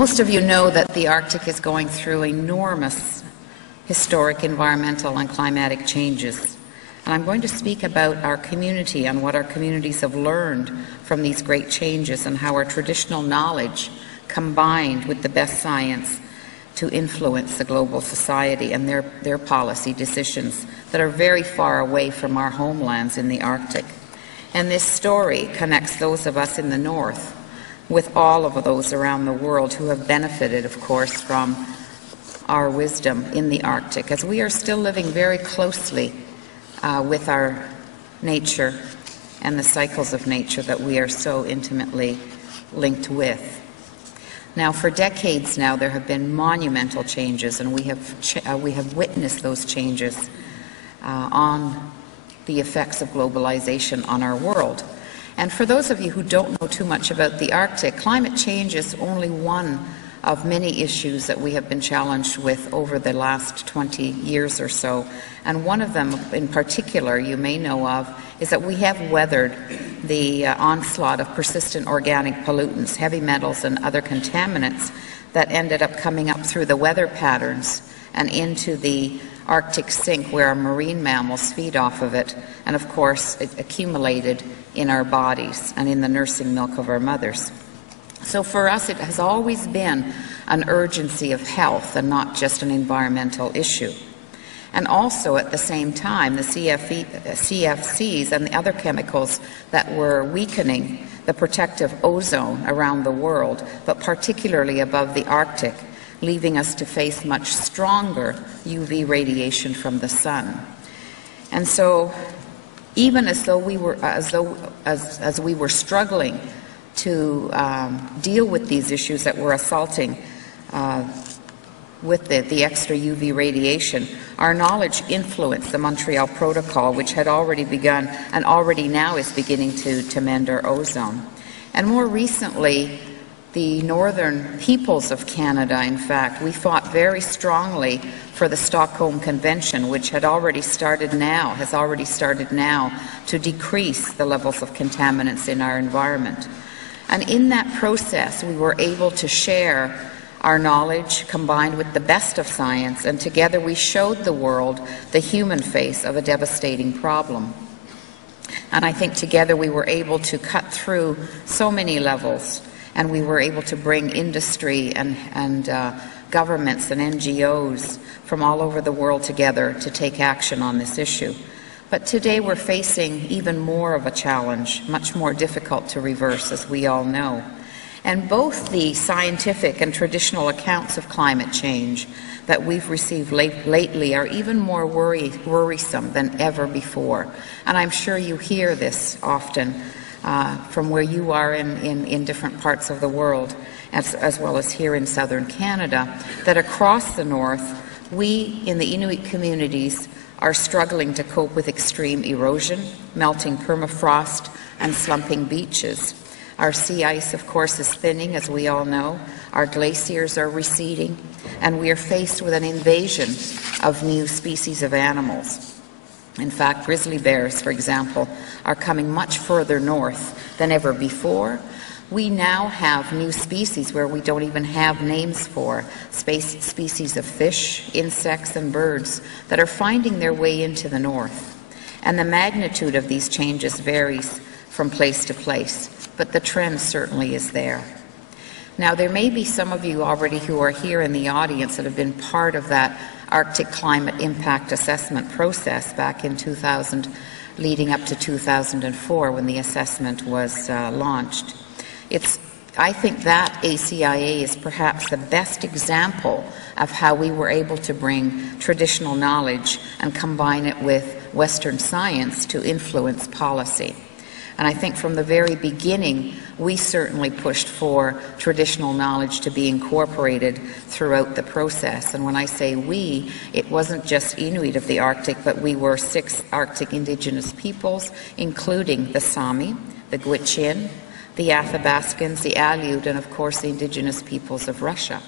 Most of you know that the Arctic is going through enormous historic environmental and climatic changes. And I'm going to speak about our community and what our communities have learned from these great changes and how our traditional knowledge combined with the best science to influence the global society and their policy decisions that are very far away from our homelands in the Arctic. And this story connects those of us in the North with all of those around the world who have benefited, of course, from our wisdom in the Arctic, as we are still living very closely with our nature and the cycles of nature that we are so intimately linked with. Now, for decades now, there have been monumental changes, and we have witnessed those changes on the effects of globalization on our world. And for those of you who don't know too much about the Arctic, climate change is only one of many issues that we have been challenged with over the last 20 years or so. And one of them in particular you may know of is that we have weathered the onslaught of persistent organic pollutants, heavy metals and other contaminants that ended up coming up through the weather patterns and into the Arctic sink where our marine mammals feed off of it, and of course it accumulated in our bodies and in the nursing milk of our mothers. So for us it has always been an urgency of health and not just an environmental issue. And also at the same time the CFCs and the other chemicals that were weakening the protective ozone around the world, but particularly above the Arctic, leaving us to face much stronger UV radiation from the sun. And so even as we were struggling to deal with these issues that were assaulting with the extra UV radiation, our knowledge influenced the Montreal Protocol, which had already begun and already now is beginning to mend our ozone. And more recently, the northern peoples of Canada, in fact, we fought very strongly for the Stockholm Convention, which has already started now to decrease the levels of contaminants in our environment. And in that process, we were able to share our knowledge combined with the best of science, and together we showed the world the human face of a devastating problem. And I think together we were able to cut through so many levels, and we were able to bring industry and governments and NGOs from all over the world together to take action on this issue. But today we're facing even more of a challenge, much more difficult to reverse, as we all know. And both the scientific and traditional accounts of climate change that we've received lately are even more worrisome than ever before. And I'm sure you hear this often from where you are in different parts of the world, as well as here in southern Canada, that across the north, we in the Inuit communities are struggling to cope with extreme erosion, melting permafrost, and slumping beaches. Our sea ice, of course, is thinning, as we all know. Our glaciers are receding, and we are faced with an invasion of new species of animals. In fact, grizzly bears, for example, are coming much further north than ever before. We now have new species where we don't even have names for, species of fish, insects, and birds that are finding their way into the north. And the magnitude of these changes varies from place to place, but the trend certainly is there. Now, there may be some of you already who are here in the audience that have been part of that Arctic Climate Impact Assessment process back in 2000, leading up to 2004 when the assessment was launched. I think that ACIA is perhaps the best example of how we were able to bring traditional knowledge and combine it with Western science to influence policy. And I think from the very beginning, we certainly pushed for traditional knowledge to be incorporated throughout the process. And when I say we, it wasn't just Inuit of the Arctic, but we were 6 Arctic indigenous peoples, including the Sami, the Gwich'in, the Athabascans, the Aleut, and of course the indigenous peoples of Russia.